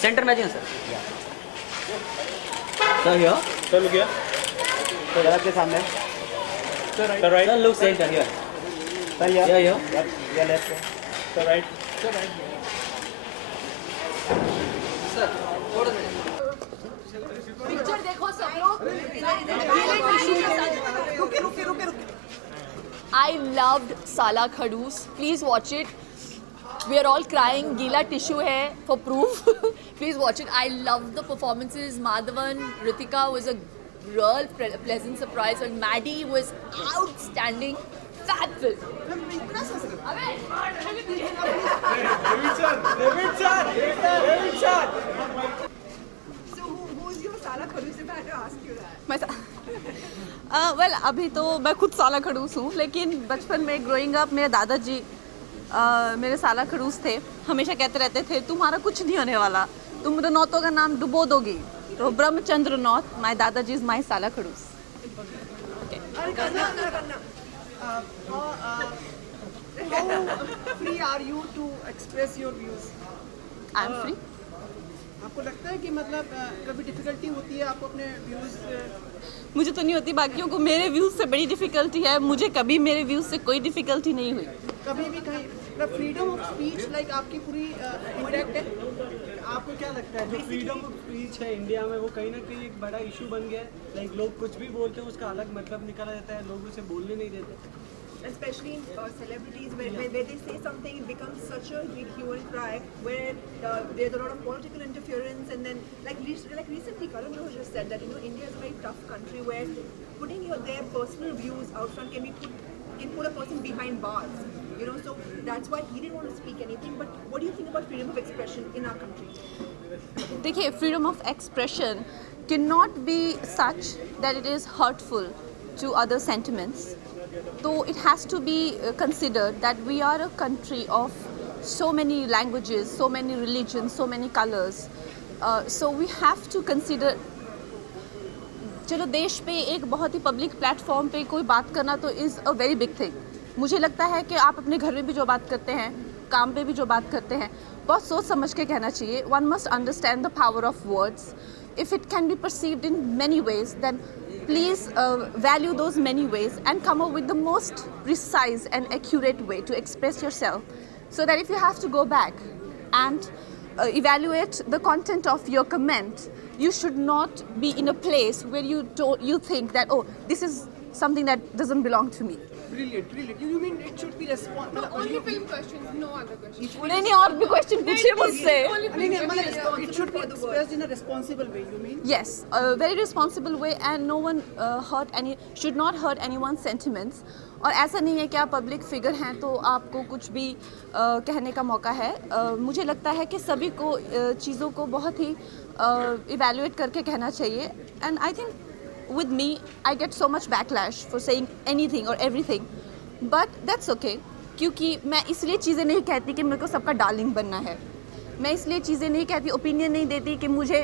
Center imagine, sir. Sir, here. Sir, look here. Sir, आपके सामने. Sir, right. Sir, look center here. Sir, here. Here, here. Yeah, left. Sir, right. Sir, right. Sir, picture देखो सब लोग रुके I loved Sala Khadus. Please watch it. We are all crying. गीला tissue है for proof. Please watch it. I loved the performances. Madhavan, Ritika was a real pleasant surprise, and Maddie was outstanding. Fab film. Well अभी तो मैं खुद साला खड़ूस हूँ, लेकिन बचपन में ग्रोइंग अप मेरे दादाजी मेरे साला खड़ूस थे. हमेशा कहते रहते थे तुम्हारा कुछ नहीं होने वाला, तुम रनौतों का नाम डुबो दोगी. तो ब्रह्मचंद्र नौत, माय दादाजी इज माय साला खड़ूस. How free are you to express your views? I am free. आपको लगता है कि मतलब कभी डिफिकल्टी होती है आपको अपने व्यूज? मुझे तो नहीं होती, बाकियों को मेरे व्यूज से बड़ी डिफिकल्टी है. मुझे कभी मेरे व्यूज से कोई डिफिकल्टी नहीं हुई. कभी भी कहीं मतलब फ्रीडम ऑफ स्पीच लाइक आपकी पूरी इंटैक्ट है? आपको क्या लगता है जो फ्रीडम ऑफ स्पीच है इंडिया में वो कहीं ना कहीं एक बड़ा इशू बन गया है? लाइक लोग कुछ भी बोलते हैं उसका अलग मतलब निकाला जाता है, लोग उसे बोलने नहीं देते. Especially in celebrities, where they say something, it becomes such a big hue and cry, where there's a lot of political interference, and then like recently, Karan Johar just said that India is a very tough country where putting their personal views out front can put a person behind bars. So that's why he didn't want to speak anything. But what do you think about freedom of expression in our country? देखिए, freedom of expression can not be such that it is hurtful to other sentiments. So it has to be considered that we are a country of so many languages, so many religions, so many colors. So we have to consider. चलो, देश पे एक बहुत ही public platform पे कोई बात करना तो is a very big thing. मुझे लगता है कि आप अपने घर में भी जो बात करते हैं, काम पे भी जो बात करते हैं, बहुत सोच समझ के कहना चाहिए. One must understand the power of words. If it can be perceived in many ways, then please value those many ways and come up with the most precise and accurate way to express yourself, so that if you have to go back and evaluate the content of your comment, you should not be in a place where you think that, oh, this is something that doesn't belong to me. Brilliant. You mean it should be Only film questions, no other questions. नहीं और भी question पूछिए मुझसे. it should be expressed in a responsible way, you mean? Yes, a very responsible way, and no one should not hurt anyone's sentiments. और ऐसा नहीं है कि आप पब्लिक फिगर हैं तो आपको कुछ भी कहने का मौका है. मुझे लगता है कि सभी को चीज़ों को बहुत ही इवैल्यूएट करके कहना चाहिए. And I think with me, I get so much backlash for saying anything or everything, but that's okay. क्योंकि मैं इसलिए चीज़ें नहीं कहती कि मेरे को सबका डार्लिंग बनना है. मैं इसलिए चीज़ें नहीं कहती, ओपिनियन नहीं देती कि मुझे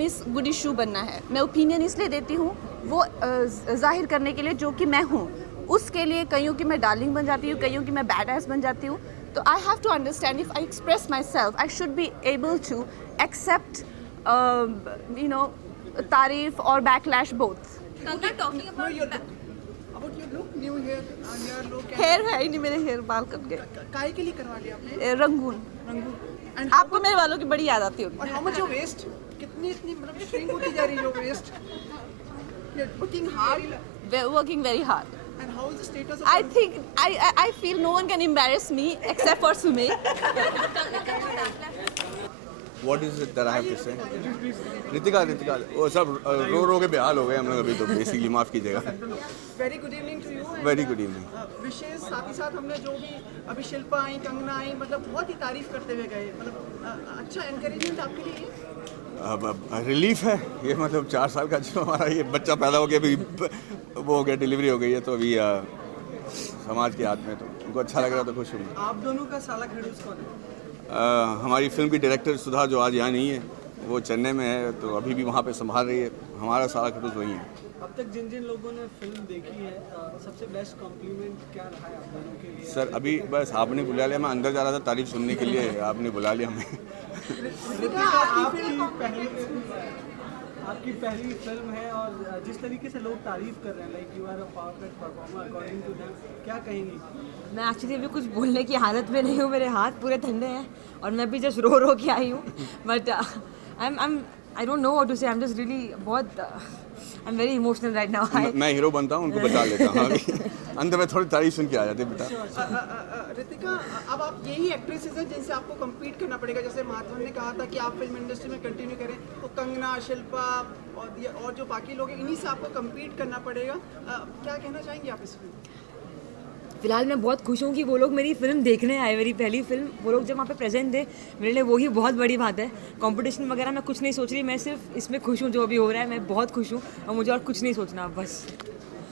मिस गुड इशू बनना है. मैं ओपिनियन इसलिए देती हूँ वो जाहिर करने के लिए जो कि मैं हूँ. उसके लिए कईयों की मैं डार्लिंग बन जाती हूँ, कईयों की मैं बैड एस बन जाती हूँ. तो I have to understand, if I express myself, I should be able to accept तारीफ और backlash both. About your look, new hair look. Hair है ही नहीं, मेरे हेयर बाल कट गए. काहे के लिए करवा लिया आपने? रंगून. And आपको मेरे वालों की बड़ी याद आती होगी. और how much your waist? कितनी मतलब shrink होती जा रही है your waist? You're working hard. Working very hard. And how is the status of? I think I feel no one can embarrass me except for Sumi. What is it that I have to say? Ritika वो सब रो के बेहाल हो गए हम लोग अभी. तो बेसिकली माफ़ कीजिएगा. Very good evening to you. Very good evening. विशेष साथ ही साथ हमने जो भी अभी शिल्पा आई, कंगना आई, मतलब बहुत ही तारीफ करते हुए गए. मतलब अच्छा एनकरेजमेंट आपके लिए. अब रिलीफ है ये, मतलब 4 साल का जो हमारा ये बच्चा पैदा हो गया, अभी वो हो गया, डिलीवरी हो गई है, तो अभी समाज के हाथ में, तो उनको अच्छा लग रहा, तो खुश हूँ. आप दोनों का साला खड़ूस कौन है? हमारी फिल्म की डायरेक्टर सुधा, जो आज यहाँ नहीं है, वो चेन्नई में है, तो अभी भी वहाँ पे संभाल रही है. हमारा सारा खड़ूस वही है. अब तक जिन लोगों ने फिल्म देखी है, सबसे बेस्ट कॉम्प्लीमेंट क्या रहा है आप दोनों के लिए? सर अभी बस आपने बुला लिया, मैं अंदर जा रहा था तारीफ सुनने के लिए, आपने बुला लिया हमें. रितिका, आपकी पहली फिल्म है और जिस तरीके से लोग तारीफ कर रहे हैं, like you are a perfect performer according to them, क्या कहेंगी? मैं एक्चुअली अभी कुछ बोलने की हालत में नहीं हूँ, मेरे हाथ पूरे ठंडे हैं और मैं भी जस्ट रो के आई हूँ, but I don't know what to say, I am just really बहुत I am very emotional right now. मैं हीरो बनता हूँ, उनको बचा लेता हूँ अभी अंत में थोड़ी तारीफ सुन के आ जाते बेटा। रितिका, अब आप यही एक्ट्रेसेस हैं जिनसे आपको कम्पीट करना पड़ेगा, जैसे माधवन ने कहा था कि आप फिल्म इंडस्ट्री में कंटिन्यू करें, तो कंगना, शिल्पा और जो बाकी लोग हैं, इन्हीं से आपको कम्पीट करना पड़ेगा। क्या कहना चाहेंगे आप इस फिल्म? फिलहाल मैं बहुत खुश हूँ कि वो लोग मेरी फिल्म देखने आए, मेरी पहली फिल्म, वो लोग जब वहाँ पे प्रेजेंट थे मेरे लिए वही बहुत बड़ी बात है। कंपटीशन वगैरह मैं कुछ नहीं सोच रही, मैं सिर्फ इसमें खुश हूँ जो अभी हो रहा है, मैं बहुत खुश हूँ और मुझे और कुछ नहीं सोचना बस।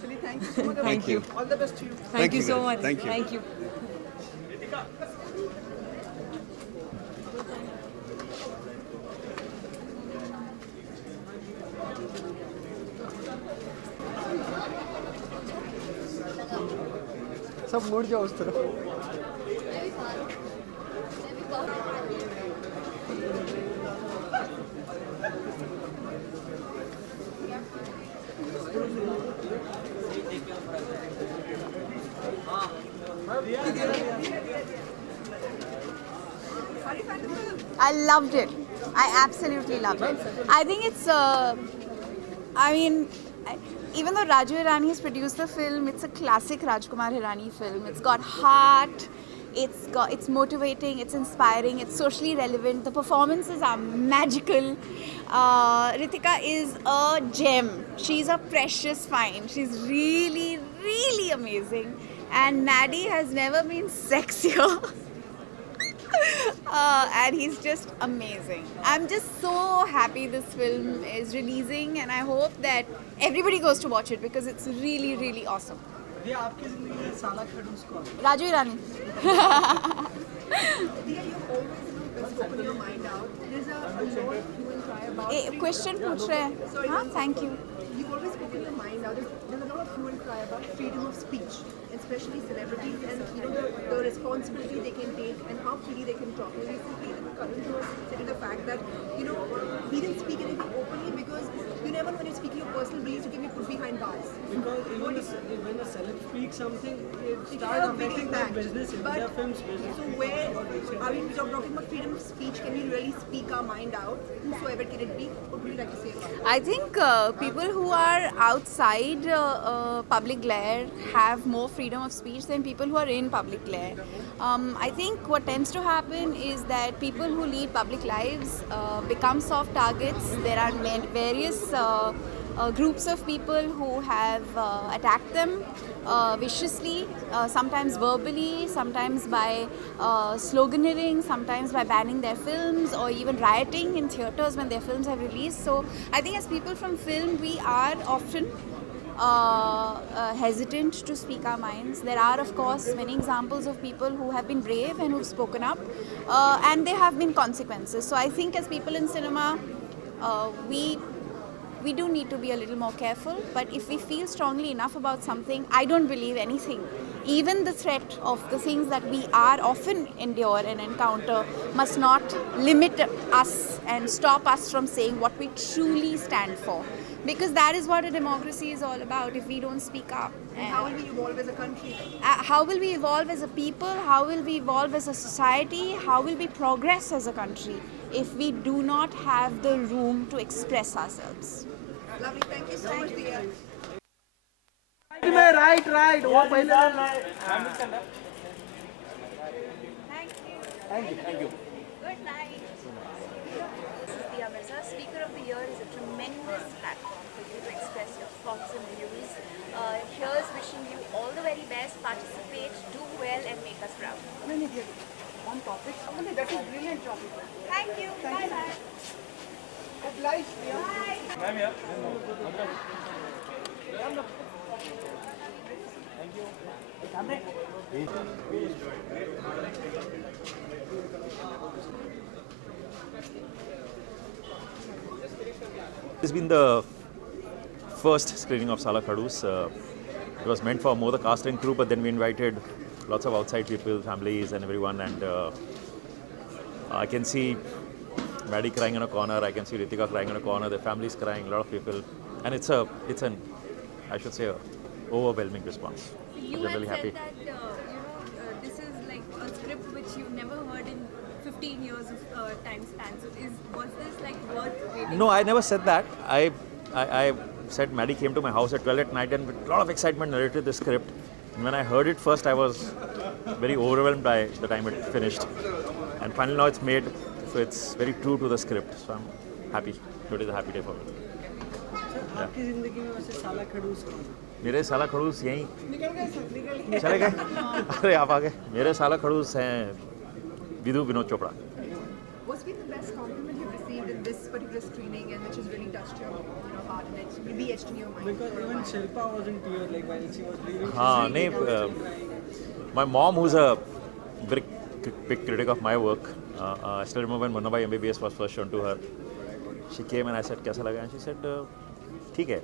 चलिए, thank you so much. Thank you. All the best to you. Thank you so much. Thank you. Thank you. सब मुड़ जाओ उस तरफ। I loved it. I absolutely loved it. I think it's, even though Raju Hirani has produced the film, it's a classic Rajkumar Hirani film. It's got heart, it's motivating, it's inspiring, it's socially relevant. The performances are magical. Ritika is a gem. She's a precious find. She's really, really amazing. And Maddie has never been sexier. And he's just amazing. I'm just so happy this film is releasing, and I hope that everybody goes to watch it because it's really, really awesome. ये आपकी जिंदगी में साला खड़ूस कौन? Raju Hirani. Open your mind out. There's a lot of hue and cry about. Question पूछ रहे हैं. हाँ, thank you. You've always spoken your mind out. There's a lot of hue and cry about freedom of speech, especially celebrities, and the responsibility they can take and how freely they can talk. And recently, Karan was stating the fact that he didn't speak anything openly because you never know when you're speaking your personal beliefs, you can be put behind bars. Because even when a celeb speaks something, it It starts has a big affecting impact. their business, But their film's business. so where are we talking about freedom of speech? Can we really speak our mind out? Whosoever can it be? What would you like to say about it? I think people who are outside public glare have more freedom of speech than people who are in public glare. I think what tends to happen is that people who lead public lives become soft targets. There are various groups of people who have attacked them viciously, sometimes verbally, sometimes by sloganeering, sometimes by banning their films or even rioting in theatres when their films have released. So I think as people from film, we are often hesitant to speak our minds. There are, of course, many examples of people who have been brave and who've spoken up, and there have been consequences. So I think as people in cinema, we do need to be a little more careful, but if we feel strongly enough about something, I don't believe anything, even the threat of the things that we are often endure and encounter, must not limit us and stop us from saying what we truly stand for. Because that is what a democracy is all about, if we don't speak up. And how will we evolve as a country? How will we evolve as a people? How will we evolve as a society? How will we progress as a country if we do not have the room to express ourselves? Lovely. Thank you so much, dear. Right वो पहले Thank you. Good night. Diya Mirza, Speaker of the Year is a tremendous platform for you to express your thoughts and views. Here's wishing you all the very best. Participate, do well, and make us proud. On topic. That is brilliant topic. Thank you. Bye bye. Obliged, dear. This has been the first screening of Sala Khadus. It was meant for more the cast and crew, but then we invited lots of outside people, families and everyone, and I can see Maddie crying in a corner, I can see Ritika crying in a corner, their families crying, a lot of people, and it's an, I should say, a overwhelming response. You I'm really had happy. said that this is like a script which you've never heard in 15 years of time span. So was this like worth waiting? No, I never said that. I said Maddie came to my house at 12 at night and with a lot of excitement narrated the script. And when I heard it first, I was very overwhelmed by the time it finished. And finally now it's made, so it's very true to the script. So I'm happy. Today is a happy day for me. आपकी जिंदगी में वैसे साला खड़ूस कौन है? मेरे साला खड़ूस यहीं निकल गए सर, निकल गए। चले गए। अरे आप आ गए। मेरे साला खड़ूस हैं Vidhu Vinod Chopra. What's been the best compliment you've received in this particular screening and which has really touched your heart and it's really etched in your mind? Because even Shilpa was in tears like while she was leaving. हाँ नहीं, my mom who's a big critic of my work, I still remember when Munna Bhai MBBS was first shown to her. She came and I said, कैसा लगा? And she said, ठीक है.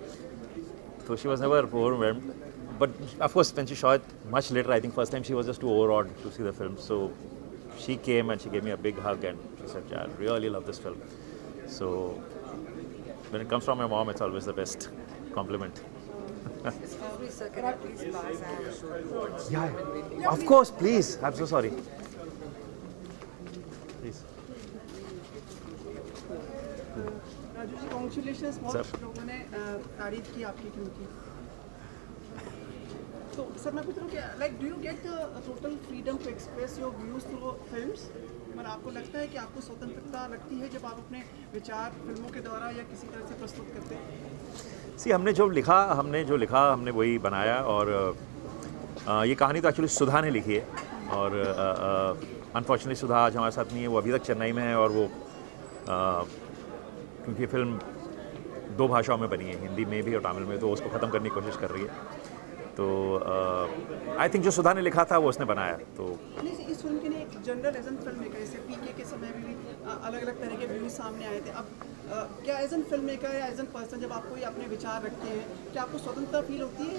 So she was never overwhelmed. But of course, when she saw it much later, I think first time she was just too overawed to see the film. So she came and she gave me a big hug and she said, yeah, I really love this film. So when it comes from my mom, it's always the best compliment. Yeah, of course, please. I'm so sorry. Please. Raju ji congratulations, sir. बहुत लोगों ने तारीफ की आपकी film की। तो sir मैं पूछ रहा हूँ कि like do you get the total freedom to express your views through films? और आपको लगता है कि आपको स्वतंत्रता लगती है जब आप अपने विचार फिल्मों के द्वारा या किसी तरह से प्रस्तुत करते हैं? सी हमने जो लिखा हमने वही बनाया। और ये कहानी तो एक्चुअली सुधा ने लिखी है और अनफॉर्चुनेटली सुधा आज हमारे साथ नहीं है। वो अभी तक चेन्नई में है और वो क्योंकि फिल्म 2 भाषाओं में बनी है, हिंदी में भी और तमिल में, तो उसको ख़त्म करने की कोशिश कर रही है। तो आई थिंक जो सुधा ने लिखा था वो उसने बनाया। तो नहीं, इस फिल्म के लिए एक general as an film maker, जैसे पीके के समय में भी अलग अलग तरह के व्यूज सामने आए थे। अब क्या एज एन फिल्म मेकर या एज एन पर्सन जब आप कोई अपने विचार रखते हैं, क्या आपको स्वतंत्रता फील होती है?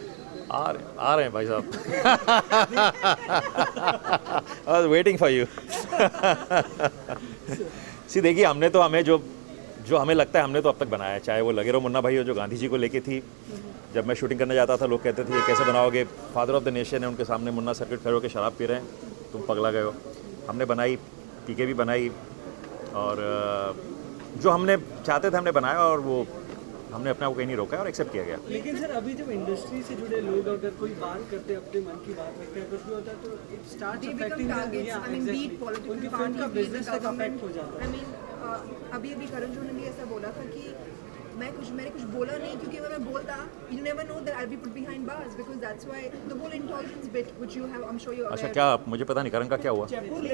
आ रहे हैं भाई साहब। I was waiting for you. See देखिए, हमने तो जो हमें लगता है हमने तो अब तक बनाया है, चाहे वो लगे रहो मुन्ना भाई हो जो गांधी जी को लेके थी। जब मैं शूटिंग करने जाता था लोग कहते थे ये कैसे बनाओगे, फादर ऑफ द नेशन है, उनके सामने मुन्ना सर्किट खड़े होकर शराब पी रहे हैं, तुम पगला गए हो। हमने बनाई, पीके भी बनाई और जो हमने चाहते थे हमने बनाया और वो हमने अपने आप को कहीं नहीं रोका और एक्सेप्ट किया गया। लेकिन सर अभी जब इंडस्ट्री से जुड़े लोग अगर कोई बात करते हैं, अपने मन की बात रखते हैं, कुछ भी होता है तो इट स्टार्ट्स अफेक्टिंग उनकी फिल्म का बिजनेस तक अफेक्ट हो जाता है। अभी करण जोहर ने भी ऐसा बोला था कि मैंने कुछ बोला नहीं क्योंकि अगर मैं बोलता you never know that I'll be put behind bars because that's why the whole intolerance bit which you have, I'm sure you're अच्छा, aware. क्या मुझे पता नहीं करण का क्या हुआ? जयपुर में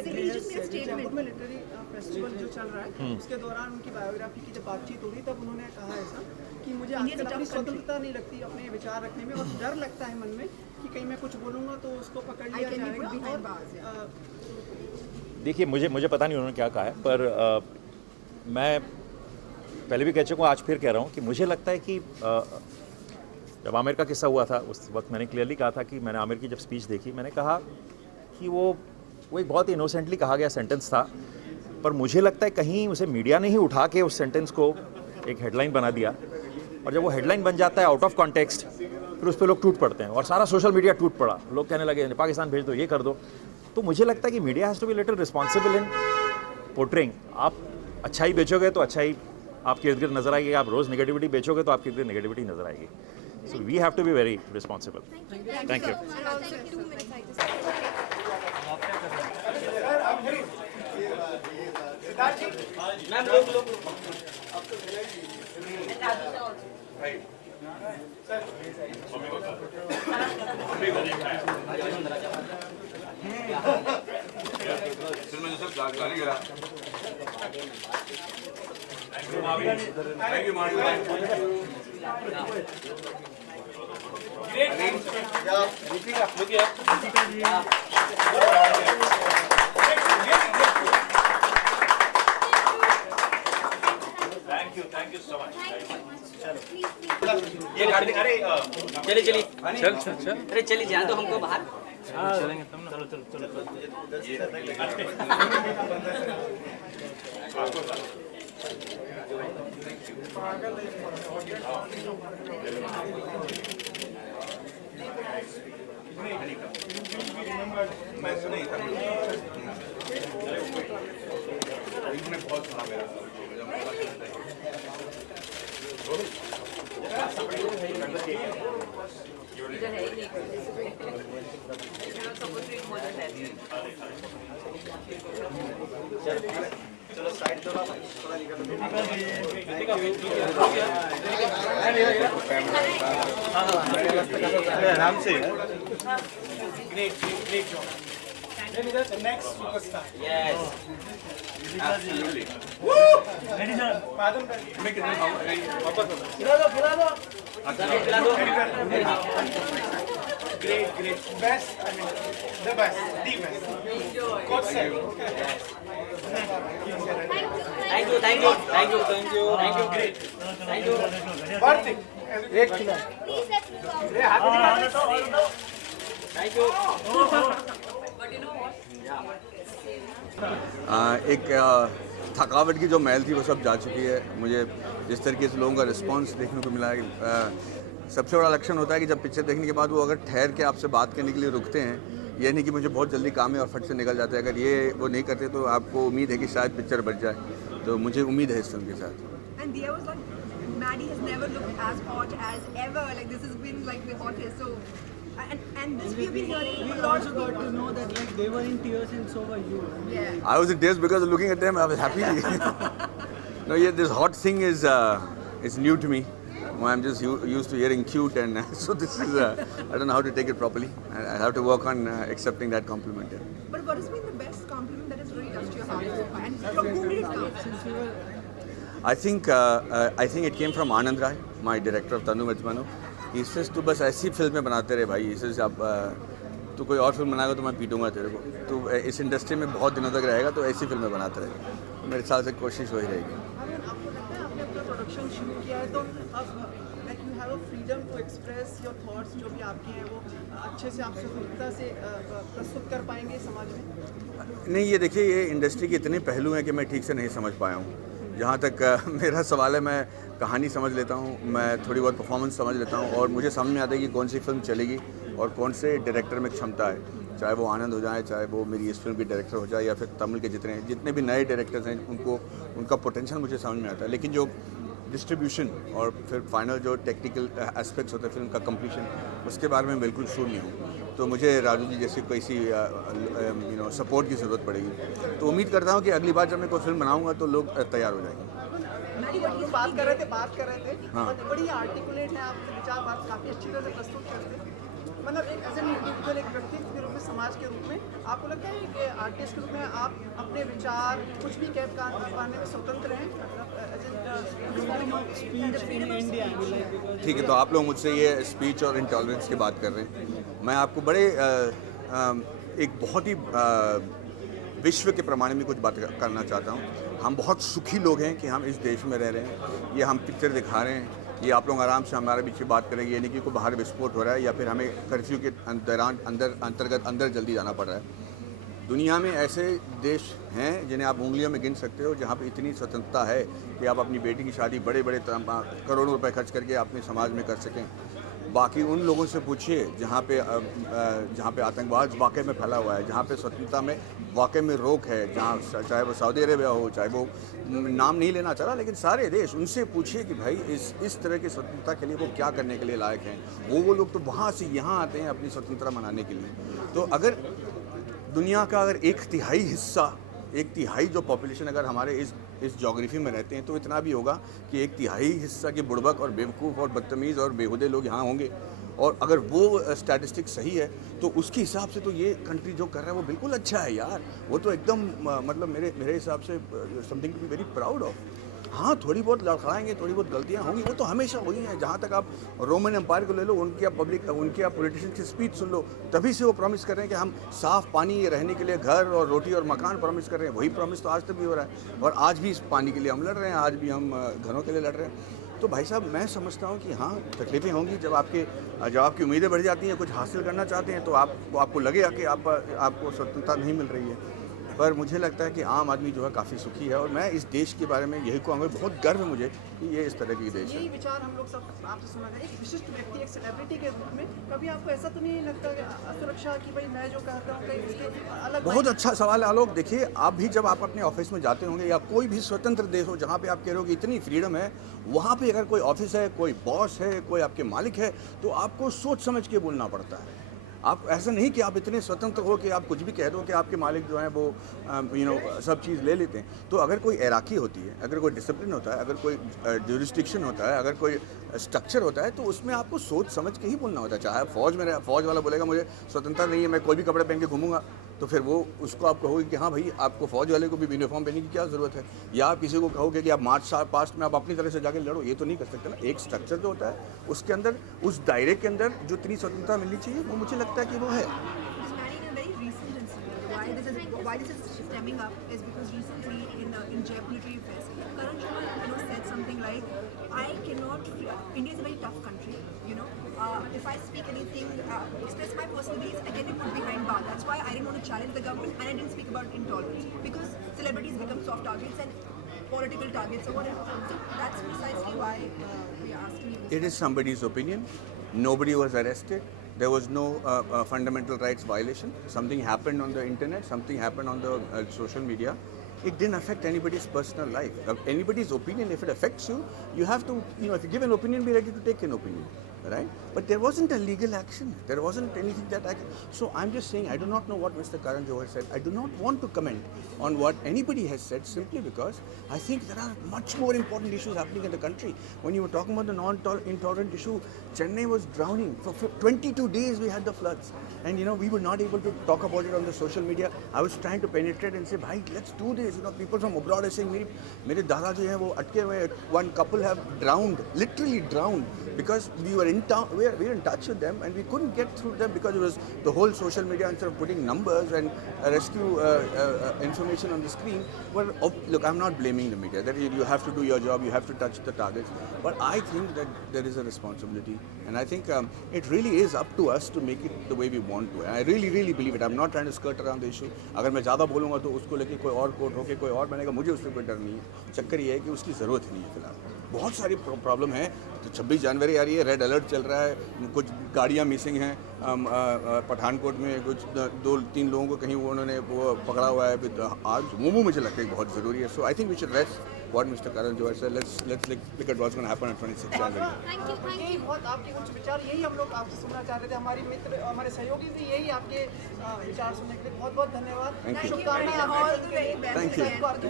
लिटरेरी फेस्टिवल जो चल रहा है उसके दौरान उनकी बायोग्राफी की जब बातचीत हो रही तब उन्होंने कहा ऐसा कि मुझे आजकल अपनी स्वतंत्रता नहीं लगती अपने विचार रखने में और डर लगता है मन में कि कहीं मैं कुछ बोलूँगा तो उसको पकड़ लिया जाएगा। देखिए, मुझे पता नहीं उन्होंने क्या कहा है, पर मैं पहले भी कह चुका हूँ, आज फिर कह रहा हूँ कि मुझे लगता है कि जब आमिर का किस्सा हुआ था उस वक्त मैंने क्लियरली कहा था कि मैंने आमिर की जब स्पीच देखी, मैंने कहा कि वो एक बहुत ही इनोसेंटली कहा गया सेंटेंस था, पर मुझे लगता है कहीं उसे मीडिया ने ही उठा के उस सेंटेंस को एक हेडलाइन बना दिया और जब वो हेडलाइन बन जाता है आउट ऑफ कॉन्टेक्स्ट, फिर उस पर लोग टूट पड़ते हैं और सारा सोशल मीडिया टूट पड़ा। लोग कहने लगे पाकिस्तान भेज दो, ये कर दो। तो मुझे लगता है कि media has to be little responsible in portraying. आप अच्छाई बेचोगे तो अच्छाई आपके इर्द गिर्द नजर आएगी, आप रोज़ नेगेटिविटी बेचोगे तो आपके इर्द गिर्द नेगेटिविटी नजर आएगी। So we have to be very responsible. Thank you. Thank you so much. ये गाड़ी अरे चलिए चल अरे चलिए जाए तो हमको बाहर चलेंगे तुम चलो आराम से next superstar yes great best I mean the best coach sir thank you great worth it great खिला Please let's move out. Thank you एक थकावट की जो मैल थी वो सब जा चुकी है। मुझे जिस तरीके से लोगों का रिस्पांस देखने को मिला है, सबसे बड़ा लक्षण होता है कि जब पिक्चर देखने के बाद वो अगर ठहर के आपसे बात करने के लिए रुकते हैं, ये नहीं कि मुझे बहुत जल्दी काम है और फट से निकल जाते हैं। अगर ये वो नहीं करते तो आपको उम्मीद है कि शायद पिक्चर बच जाए। तो मुझे उम्मीद है इस फिल्म के साथ। And Dia was like, Maddie has never looked as hot as ever. Like this has been like the hottest. So, and this we've been hearing We a lot also of got people. to know that like they were in tears and so were you. Yeah. I was in tears because looking at them, I was happy. No, yeah, this hot thing is new to me. I'm just used to hearing cute, and so this is I don't know how to take it properly. I have to work on accepting that compliment. Yeah. But what has been the best compliment that has really touched your heart so far? And from whom did it come? I think it came from Anand Rai, my director of Tanu Majmano. He says तू बस ऐसी फिल्में बनाते रहे भाई। He says अब तू कोई और फिल्म बनाएगा तो मैं पीटूंगा तेरे को। तू इस इंडस्ट्री में बहुत दिनों तक रहेगा तो ऐसी फिल्में बनाते रहे। मेरे ख्याल से कोशिश हो ही रहेगी। आपको लगता है आपने अपना प्रोडक्शन शुरू किया है तो अब like you have a freedom to express your thoughts जो भी आपके हैं वो अच्छे से आप स्वतंत्रता से प्रस्तुत कर पाएंगे समाज में? नहीं, ये देखिए, ये इंडस्ट्री के इतने पहलू हैं कि मैं ठीक से नहीं समझ पाया हूँ। जहाँ तक मेरा सवाल है, मैं कहानी समझ लेता हूँ, मैं थोड़ी बहुत परफॉर्मेंस समझ लेता हूँ और मुझे समझ में आता है कि कौन सी फिल्म चलेगी और कौन से डायरेक्टर में क्षमता है। चाहे वो आनंद हो जाए, चाहे वो मेरी इस फिल्म की डायरेक्टर हो जाए, या फिर तमिल के जितने भी नए डायरेक्टर्स हैं, उनका पोटेंशियल मुझे समझ में आता है। लेकिन जो डिस्ट्रीब्यूशन और फिर फाइनल जो टेक्निकल एस्पेक्ट्स होते हैं फिल्म का कंप्लीशन, उसके बारे में बिल्कुल शून्य हूँ। तो मुझे राजू जी जैसी कैसी सपोर्ट की ज़रूरत पड़ेगी। तो उम्मीद करता हूँ कि अगली बार जब मैं कोई फिल्म बनाऊँगा तो लोग तैयार हो जाएंगे। बात कर रहे थे हाँ। बड़ी आर्टिकुलेट है, आप विचार बात काफ़ी अच्छी तरह से प्रस्तुत करते हैं। मतलब एक एज एन इंडिविजुअल, एक व्यक्तित्व के रूप में, समाज के रूप में आपको लगता है कि आर्टिस्ट के रूप में आप अपने विचार कुछ भी कह पाने में स्वतंत्र हैं? ठीक है, तो आप लोग मुझसे ये स्पीच और इंटॉलरेंस की बात कर रहे हैं। मैं आपको बड़े एक बहुत ही विश्व के प्रमाण में कुछ बात करना चाहता हूँ। हम बहुत सुखी लोग हैं कि हम इस देश में रह रहे हैं। ये हम पिक्चर दिखा रहे हैं, ये आप लोग आराम से हमारे बीच में बात करेंगे। ये नहीं कि कोई बाहर विस्फोट हो रहा है या फिर हमें कर्फ्यू के दौरान अंदर जल्दी जाना पड़ रहा है। दुनिया में ऐसे देश हैं जिन्हें आप उंगलियों में गिन सकते हो, जहाँ पे इतनी स्वतंत्रता है कि आप अपनी बेटी की शादी बड़े करोड़ों रुपए खर्च करके अपने समाज में कर सकें। बाकी उन लोगों से पूछिए जहाँ पे आतंकवाद वाकई में फैला हुआ है, जहाँ पे स्वतंत्रता में वाकई में रोक है, जहाँ चाहे वो सऊदी अरेबिया हो, चाहे वो नाम नहीं लेना चाह रहा, लेकिन सारे देश, उनसे पूछिए कि भाई इस तरह की स्वतंत्रता के लिए वो क्या करने के लिए लायक हैं। वो लोग तो वहाँ से यहाँ आते हैं अपनी स्वतंत्रता मनाने के लिए। तो अगर दुनिया का एक तिहाई जो पॉपुलेशन अगर हमारे इस जोग्राफी में रहते हैं, तो इतना भी होगा कि 1/3 हिस्सा के बुड़बक और बेवकूफ़ और बदतमीज़ और बेहुदे लोग यहाँ होंगे। और अगर वो स्टैटिस्टिक्स सही है तो उसके हिसाब से तो ये कंट्री जो कर रहा है वो बिल्कुल अच्छा है यार। वो तो एकदम मतलब मेरे हिसाब से something to be very proud of. हाँ, थोड़ी बहुत लड़खड़ाएंगे, थोड़ी बहुत गलतियाँ होंगी, वो तो हमेशा हुई हैं। जहाँ तक आप रोमन एम्पायर को ले लो, उनके पॉलिटिशियन की स्पीच सुन लो, तभी से वो प्रॉमिस कर रहे हैं कि हम साफ़ पानी, रहने के लिए घर और रोटी और मकान प्रॉमिस कर रहे हैं। वही प्रॉमिस तो आज तक भी हो रहा है और आज भी इस पानी के लिए हम लड़ रहे हैं, आज भी हम घरों के लिए लड़ रहे हैं। तो भाई साहब, मैं समझता हूँ कि हाँ, तकलीफ़ें होंगी जब आपकी उम्मीदें बढ़ जाती हैं, कुछ हासिल करना चाहते हैं तो आपको लगेगा कि आपको स्वतंत्रता नहीं मिल रही है। पर मुझे लगता है कि आम आदमी जो है काफ़ी सुखी है और मैं इस देश के बारे में यही कहूँगा, बहुत गर्व है मुझे कि ये इस तरह की देश है। यही विचार हम लोग सब आपसे सुना है, एक विशिष्ट व्यक्ति, एक सेलिब्रिटी के रूप में कभी आपको ऐसा तो नहीं लगता कि असुरक्षा की भाई मैं जो कहता हूँ कहीं इसके अलग बहुत अच्छा सवाल है आलोक। देखिए, आप भी जब आप अपने ऑफिस में जाते होंगे या कोई भी स्वतंत्र देश हो जहाँ पे आप कह रहे हो कि इतनी फ्रीडम है, वहाँ पे अगर कोई ऑफिस है, कोई बॉस है, कोई आपके मालिक है, तो आपको सोच समझ के बोलना पड़ता है। आप ऐसा नहीं कि आप इतने स्वतंत्र हो कि आप कुछ भी कह दो कि आपके मालिक जो हैं वो सब चीज़ ले लेते हैं। तो अगर कोई एराकी होती है, अगर कोई डिसिप्लिन होता है, अगर कोई ज्यूरिस्डिक्शन होता है, अगर कोई स्ट्रक्चर होता है, तो उसमें आपको सोच समझ के ही बोलना होता है। चाहे फौज में फौज वाला बोलेगा मुझे स्वतंत्रता नहीं है, मैं कोई भी कपड़े पहन के घूमूंगा, तो फिर वो उसको आप कहोगे कि हाँ भाई आपको फौज वाले को भी यूनिफॉर्म पहनने की क्या ज़रूरत है। या आप किसी को कहोगे कि आप मार्च पास्ट में आप अपनी तरह से जाके लड़ो, ये तो नहीं कर सकते ना। एक स्ट्रक्चर जो होता है उसके अंदर, उस दायरे के अंदर जो इतनी स्वतंत्रता मिलनी चाहिए, वो मुझे लगता है कि वो है। Why this is stemming up is because recently in Jai Military Affairs, Karan Sharma said something like, I cannot, India is a very tough country, if I speak anything, express my personal beliefs, I get put behind bar. That's why I didn't want to challenge the government and I didn't speak about intolerance, because celebrities become soft targets and political targets or whatever. So that's precisely why we are asking you this. It is somebody's opinion. Nobody was arrested. There was no fundamental rights violation. Something happened on the internet, something happened on the social media. It didn't affect anybody's personal life. Anybody's opinion, if it affects you, you have to, if you give an opinion, be ready to take an opinion, right? But there wasn't a legal action. There wasn't anything that so I'm just saying, I do not know what Mr. Karan Johar said. I do not want to comment on what anybody has said, simply because I think there are much more important issues happening in the country. When you were talking about the non-intolerant issue, Chennai was drowning. For 22 days we had the floods. And we were not able to talk about it on the social media. I was trying to penetrate and say, bhai, let's do this. People from abroad are saying, mere dada jo hai, wo atke hue. One couple have drowned, literally drowned, because we were in town, we were in touch with them and we couldn't get through them because it was the whole social media, instead of putting numbers and rescue information on the screen. Well, look, I'm not blaming the media. That you have to do your job, you have to touch the targets. But I think that there is a responsibility, and I think it really is up to us to make it the way we want to. And I really, really believe it. I'm not trying to skirt around the issue. अगर मैं ज़्यादा बोलूँगा तो उसको लेके कोई और court होके कोई और बनेगा, मुझे उससे कोई डर नहीं है। चक्कर ये है कि उसकी ज़रूरत नहीं है फिलहाल। बहुत सारी प्रॉब्लम है। तो 26 जनवरी आ रही है, रेड अलर्ट चल रहा है, कुछ गाड़ियाँ मिसिंग हैं पठानकोट में, कुछ 2-3 लोगों को कहीं उन्होंने पकड़ा हुआ है। आज मोमो मुझे लगता है बहुत ज़रूरी है। So I think we should rest what Mr. Karan Johar said. Let's look at what's going to happen on 26 January. यही बहुत आपके कुछ विचार, यही हम लोग आपसे सुनना चाह रहे थे। हमारी मित्र, हमारे सहयोगी भी यही आपके विचार सुनने के लिए बहुत बहुत धन्यवाद।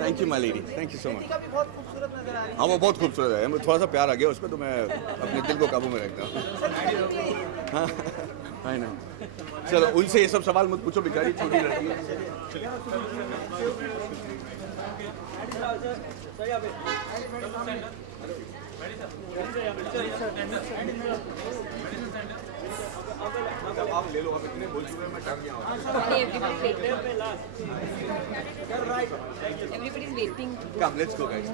Thank you my lady. Thank you so much. का भी बहुत खूबसूरत नजर आ रही है। हाँ, वो बहुत खूबसूरत है। मुझे थोड़ा सा प्यार आ गया उस पर, तो मैं अपने दिल को काबू में रखता हूँ। हाँ ना, चलो उनसे ये सब सवाल मत पूछो, बेचारी छोटी लड़की है। आप ले लो, आप इतने बोल चुके हैं, मैं डर गया हूँ। Everybody's waiting. Come, let's go guys.